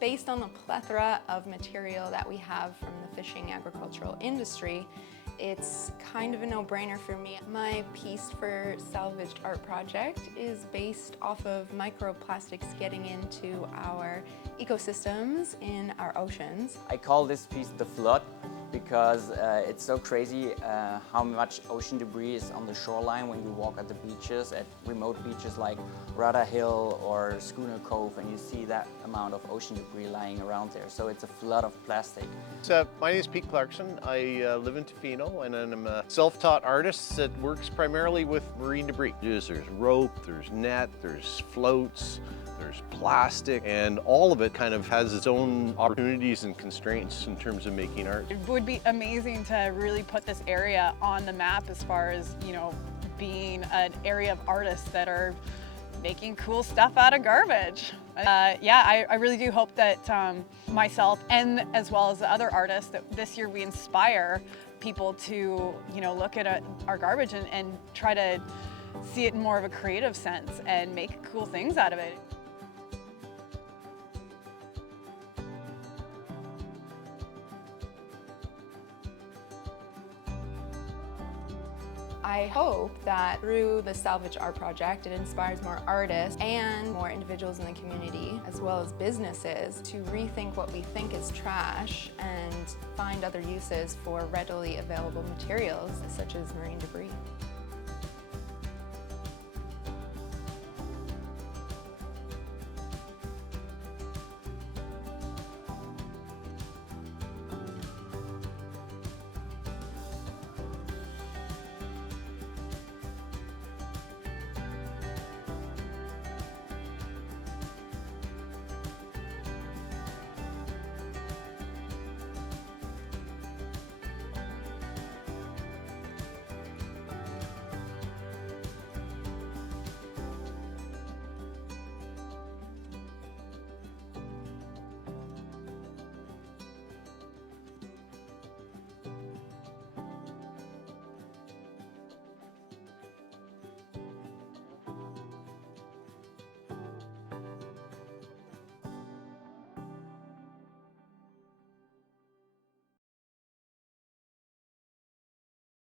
Based on the plethora of material that we have from the fishing agricultural industry, it's kind of a no-brainer for me. My piece for Salvaged Art Project is based off of microplastics getting into our ecosystems in our oceans. I call this piece The Flood because it's so crazy how much ocean debris is on the shoreline when you walk at the beaches, at remote beaches like Rudder Hill or Schooner Cove, and you see that amount of ocean debris lying around there. So it's a flood of plastic. My name is Pete Clarkson. I live in Tofino, and I'm a self-taught artist that works primarily with marine debris. There's rope, there's net, there's floats, there's plastic, and all of it kind of has its own opportunities and constraints in terms of making art. It would be amazing to really put this area on the map as far as, being an area of artists that are making cool stuff out of garbage. I really do hope that myself and as well as the other artists that this year we inspire people to, look at our garbage and try to see it in more of a creative sense and make cool things out of it. I hope that through the Salvage Art Project, it inspires more artists and more individuals in the community, as well as businesses, to rethink what we think is trash and find other uses for readily available materials, such as marine debris.